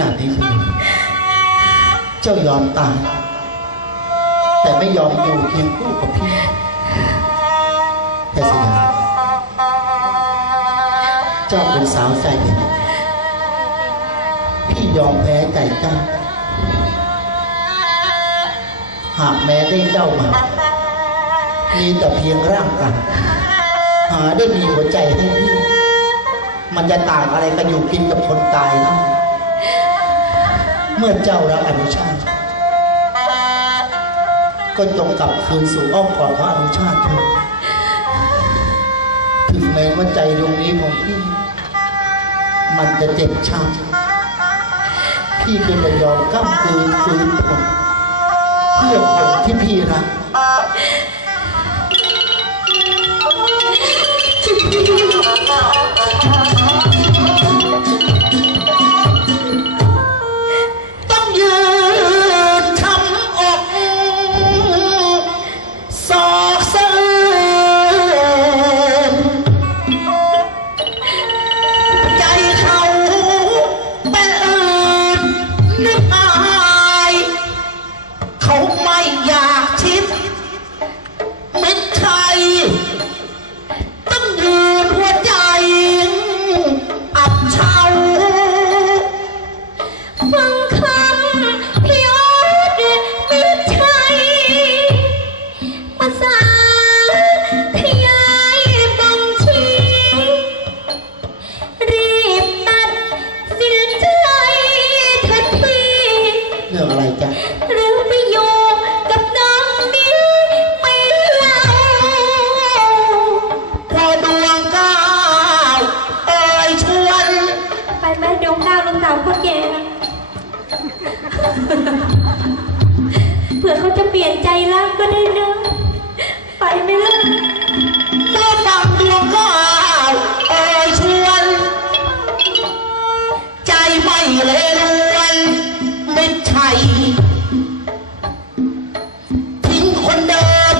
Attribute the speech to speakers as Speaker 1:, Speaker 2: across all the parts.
Speaker 1: นาดนี้ใช่ไหมเจ้ายอมตาย แต่ไม่ยอมอยู่เคียงคู่กับพี่แพทย์สยามเจ้าเป็นสาวใจเด็ดพี่ยอมแพ้ใจเจ้า หากแม้ได้เจ้ามา มีแต่เพียงร่างกายหาได้มีหัวใจให้พี่ มันจะต่างอะไรกันอยู่กินกับคนตายนะเมื่อเจ้ารักอนุชาติก็จงกลับคืนสู่อ้อมกอดของอนุชาติเถิดถึงแม้ว่าใจดวงนี้ของพี่ มันจะเจ็บช้ำพี่ก็จะยอมก้ำกืนฝืนทนเพื่อคนที่พี่รัก เผื่
Speaker 2: อเขาจะเปลี่ยนใจรักก็ได้เนอะไปไหมล่ะ
Speaker 1: เมื่อฟังดวงก้าวเอ่ยชวน ใจไม่เลรวนไม่ใช่ทิ้งคนเดิม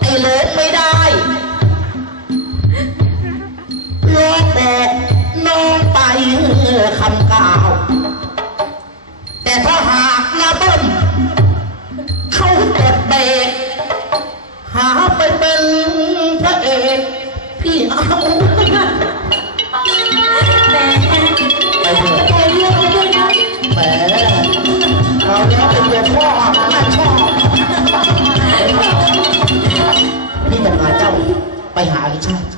Speaker 1: ไอ้เลิศไม่ได้โลกบอกน้องไปคำกล่าว ไปเป็นพระเอกพี่เอา
Speaker 2: แม
Speaker 1: ไป
Speaker 2: แต่เรื่ะหเาป็นพ่อน่ชอบพี่
Speaker 1: แต่มาเจ้าไปหาไอ้ชาติ